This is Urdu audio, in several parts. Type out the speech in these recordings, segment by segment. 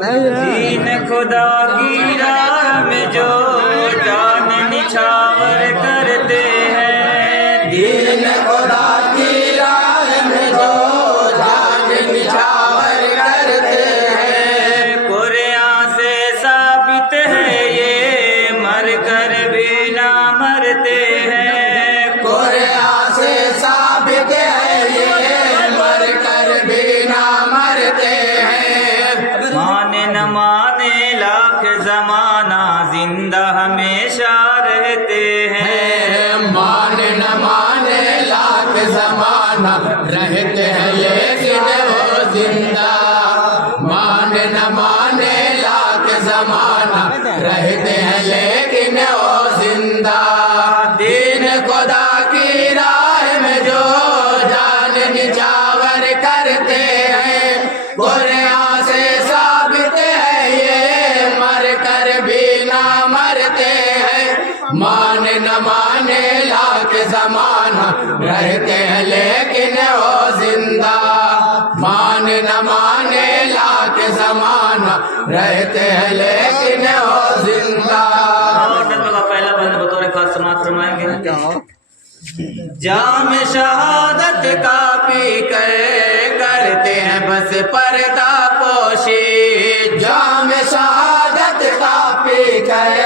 دین خدا کی راہ میں جو جان نچھاور کرتے ہیں، دین خدا کی راہ میں جو جان نچھاور کرتے ہیں، قرآن سے ثابت ہے یہ مر کر بھی نہ مرتے ہیں، قرآن سے ثابت ہے یہ مر کر بھی نہ مرتے ہیں، مانے نہ مانے لاکھ زمانہ زندہ ہمیشہ رہتے ہیں، مان نہ مانے لاکھ زمانہ رہتے ہیں لیکن وہ زندہ، مان نہ مانے لاکھ زمانہ رہتے ہیں لیکن وہ زندہ، دین خدا کی راہ میں جو جان نچھاور کرتے ہیں، قرآن سے ثابت ہے یہ مر کر بھی نہ مرتے ہیں، مان نہ مانے لاکھ زمانہ رہتے ہیں لیکن وہ زندہ، مان نہ مانے لاکھ زمانہ رہتے ہیں لیکن وہ زندہ۔ نظم کا پہلا بند بطور خاص سماعت فرمائیں گے۔ جام شہادت کا پی کر کرتے ہیں بس پردہ پوشی، جام شہادت کا پی کر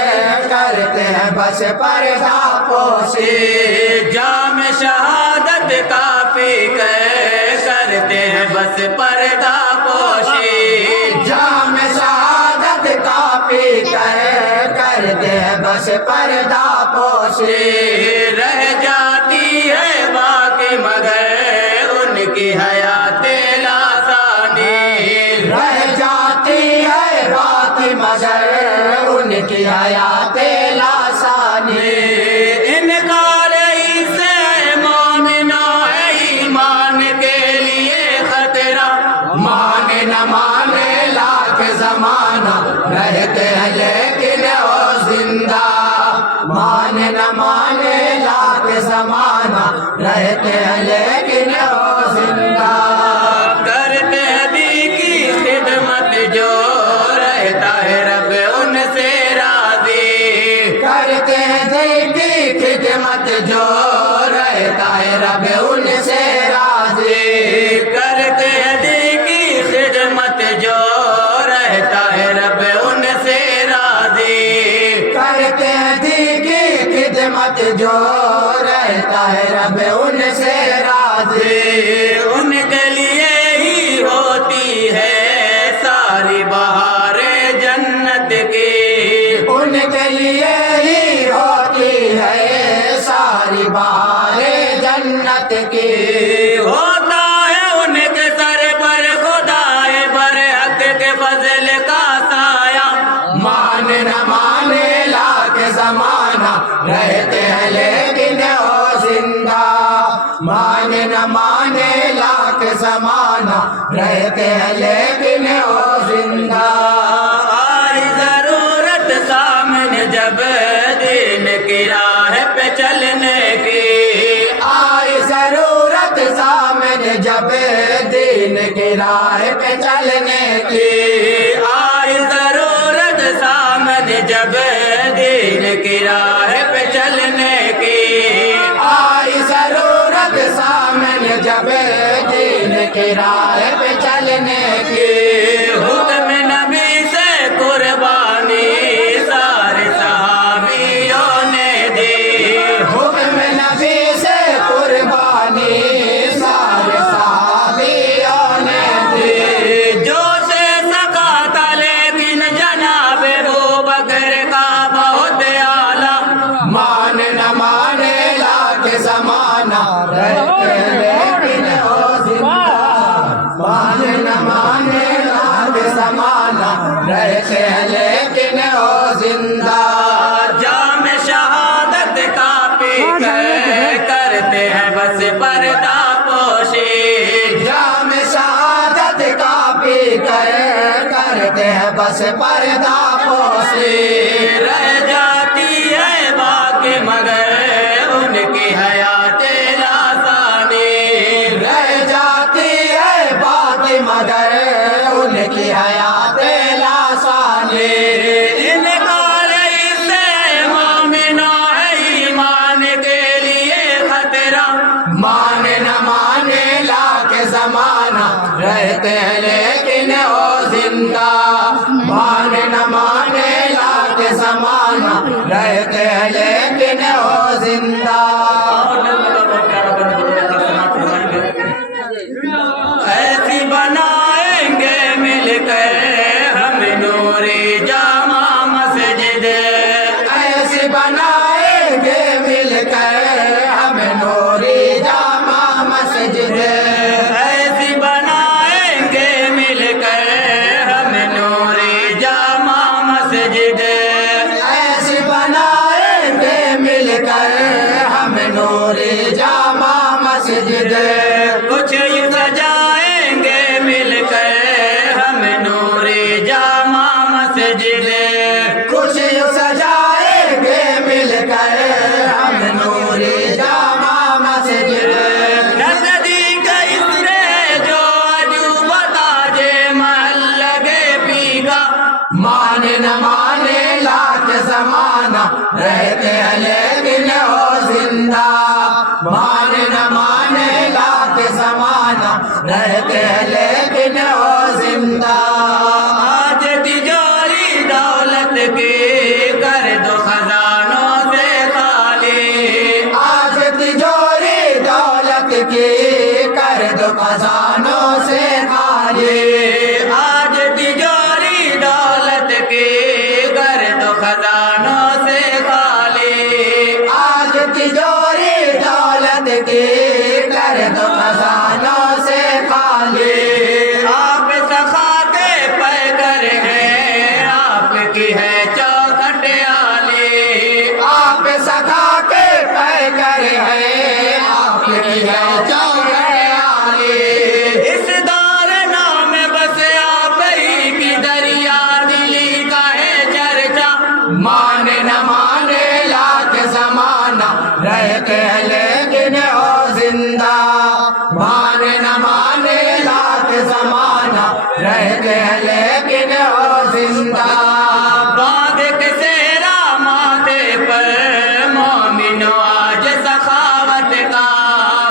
کرتے ہیں بس پردہ پوشی، جام شہادت کا پی کر کرتے ہیں بس پردہ پوشی، جام شہادت کا پی کر کرتے ہیں بس پردہ پوشی، رہ جاتی ہے باقی مگر ان کی حیات لاسانی، رہ جاتی ہے باقی مگر ان کی حیات لاسانی، انکار اس سے مومنو ہے ایمان کے لیے خطرہ، مان نہ مانے لاکھ زمانہ رہتے ہیں لیکن وہ زندہ، مان نہ مانے لاکھ زمانہ رہتے ہیں لیکن وہ زندہ، کرتے ہیں دی کی خدمت جو رہتا ہے رب ان سے راضی، کرتے ہیں دل کی خدمت جو رہتا ہے رب ان سے راضی، کرتے ہیں دی کی خدمت جو رہتا ہے رب ان سے راضی، کرتے ہیں دل کی خدمت جو رہتا ہے رب ان سے راضی، ان کے لیے ہی ہوتی ہے ساری بہار جنت کی، ان کے لیے ہی ہوتی ہے ساری بہار جنت کی، ہوتا ہے ان کے سر پر خدائے برحق کے فضل کا سایہ، مان نہ مانے لاکھ زمانہ رہتے ہیں لیکن وہ زندہ، مان نہ مانے لاکھ زمانہ رہتے ہیں لیکن وہ زندہ، آئی ضرورت سامنے جب دین کی راہ پہ چلنے کی، آئی ضرورت سامنے جب دین کی راہ پہ چلنے کی، آئی ضرورت سامنے جب دین کی راہ پہ چلنے کی، آئی ضرورت سامنے جب دین کی راہ پہ چلنے کی، حکم نبی سے قربانی سارے صحابیوں نے دی، حکم نبی سے قربانی سارے صحابیوں نے دی، جو سے سکا تھا لیکن جناب ابوبکر کا بہت اعلیٰ، مان نہ مانے لاکھ زمانہ رہتے ہیں لیکن وہ زندہ، مان نہ مانے لاکھ زمانہ رہتے ہیں لیکن وہ زندہ، جام شہادت کا پی کر کرتے ہیں بس پردہ پوشی، جام شہادت کا پی کر کرتے ہیں بس پردہ پوشی، رہ جاتی ہے باقی مگر ان کی حیات لاسانی، رہ جاتی ہے باقی مگر ان کی حیات رہتے ہیں لیکن وہ زندہ مانے نہ مانے لاکھ زمانہ رہتے ہیں لیکن وہ زندہ ایسی بنائیں گے مل کر ہم نوری جامع مسجد ایسی بنائیں گے مل کر ہم نوری جامع مسجد ایسی بنائیں گے مل کر ہم نوری جامع مسجد ایسی بنائیں گے مل کر ہم نوری جامع مسجد کچھ یوں سجائیں گے مل کر ہم نوری جامع مسجد کچھ یوں سجائیں گے مل کر ہم نوری جامع مسجد نزدیک اسرے جو عجوبہ تاج محل لگے پیگا مانے نہ مانے لاکھ زمانہ رہتے ہیں لیکن وہ زندہ مانے نہ مانے لاکھ زمانہ رہتے ہیں لیکن وہ زندہ آج تجاری دولت کی کر دو خزانوں سے خالی آج تجوری دولت کی کر دو خزانوں سے خالی آج تجاری دولت کی کر دو خزانوں سے خالی آج تجوری دولت کی کر دو خزانوں سے خالی آپ سخا کے پیکر ہیں آپ کی ہے چوکھٹ عالی آپ سکھا کے پیکر ہے آپ کی ہے چوکھٹ عالی اس دور نام بس آپ ہی کی دریا دلی کا ہے چرچا مانے نہ مانے لاکھ زمانہ رہتے ہیں لیکن وہ زندہ مانے نہ مانے لاکھ زمانہ رہتے ہیں لیکن وہ زندہ باندھ کے سیرا ماتھے پر مومن آج سخاوت کا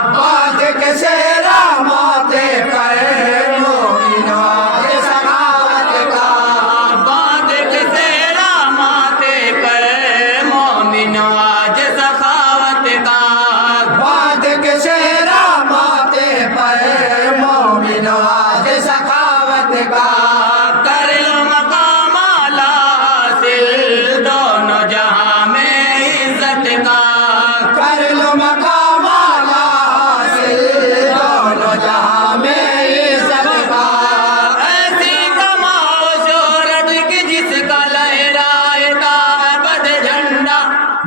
بات کے سیرا ماتھے پر مومن آج سخاوت کا باندھ کے سیرا ماتھے پر مومن آج سخاوت کا بات کے سیرا ماتھے پر مومن آج سخاوت کا کر لو مقام اعلیٰ حاصل دونوں جہاں میں عزت کا کر لو مقام اعلیٰ حاصل دونوں جہاں میں عزت کا ایسی کماؤ شہرت کی جس کا لہرائے بد جھنڈا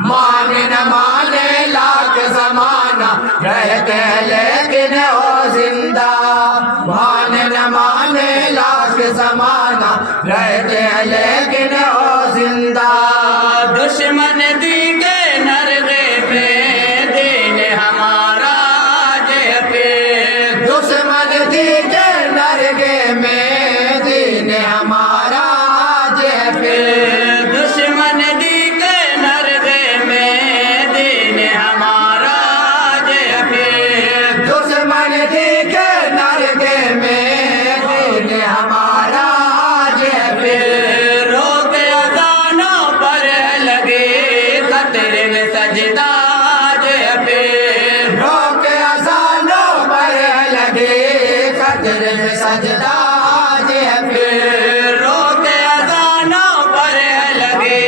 مانے نہ مانے لاکھ زمانہ رہتے ہیں لیکن وہ زندہ مانے نہ مانے لاکھ زمانہ رہتے ہیں لیکن وہ زندہ دشمن دی کے نرغے پہ دین ہمارا آج ہے پہ دشمن دی کے نرگے میں دین ہمارا آج ہے پھر دشمن دی کے نرغے میں دین ہمارا آج ہے پھر دشمن دی کے نرگے میں دین ہمارا آج ہے پھر روک اذانوں پر لگے خطرے میں سجدہ آج ہے پھر روک اذانوں پر لگے خطرے میں سجدہ آج ہے پھر روک اذانوں پر لگے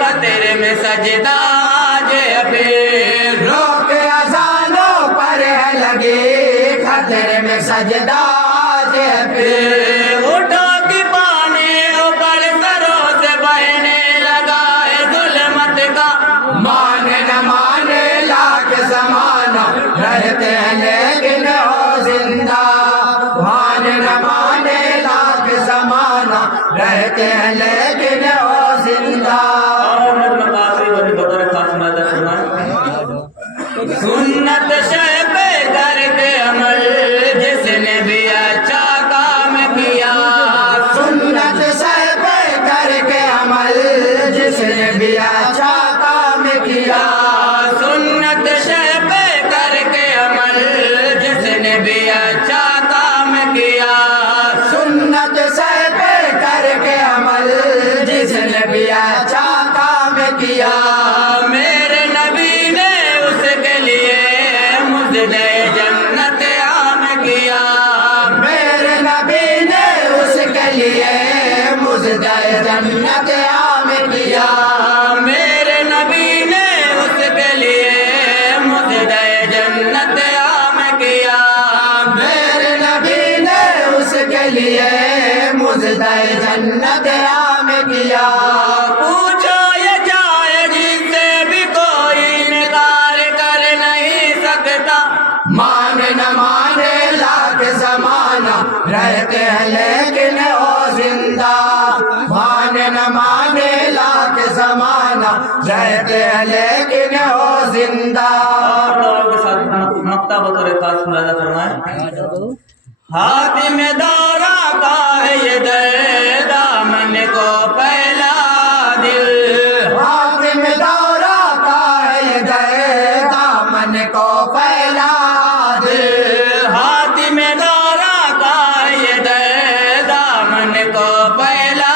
خطرے میں سجدہ آج ہے پھر روک اذانوں پر لگے خطرے میں سجدہ آج ہے پھر اٹھو کی پانی اوپر سروں سے بہنے لگا ہے ظلمت کا مانے نہ مانے لاکھ زمانہ رہتے ہیں لیکن وہ زندہ مانے نہ مانے لاکھ زمانہ رہتے ہیں لیکن وہ زندہ سنت شہ پہ کر کے عمل جس نے بھی اچھا کام کیا سنت سے پہ کر کے عمل جس نے بھی اچھا کام کیا سنت شہ پہ کر کے عمل جس نے بھی اچھا کام کیا قدام کیا پوچھو یہ جائے جس سے بھی کوئی انکار کر نہیں سکتا مانے نہ مانے لاکھ زمانہ رہتے ہیں لیکن وہ زندہ مانے نہ مانے لاکھ زمانہ رہتے ہیں لیکن وہ زندہ اور کے ساتھ نقطہ بطور خاص ملاحظہ فرمائیں حاتم دورہ کا ہے یہ درد دامن کو پہلا دل حاتم دورہ کا ہے در دامن کو پھیلا دل حاتم دورہ کا ہے یہ درد دامن کو پہلا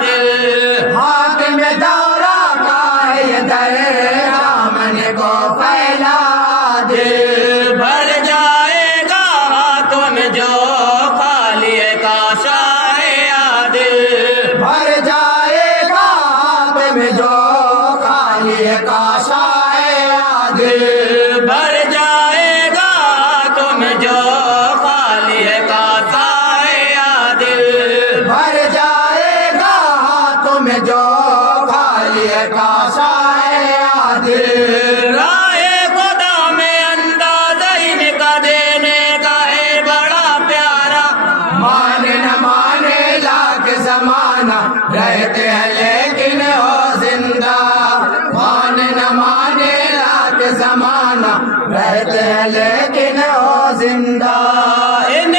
دل حاتم دورہ کا ہے در دامن کو پھیلا دل بھر جائے گا ہاتھوں میں جو خالی کاش آئے دل بھر جائے گا ہاتھ میں جو خالی کاش آئے دل بھر جائے گا ہاتھوں میں جو خالی کاش آئے دل بھر جائے گا ہاتھوں میں جو خالی کاش آئے دل رائے خدا میں انداز ان کا دینے کا ہے بڑا پیارا مانے نہ مانے لاکھ زمانہ رہتے ہیں لیکن وہ زندہ مانے نہ مانے لاکھ زمانہ رہتے ہیں لیکن وہ زندہ ان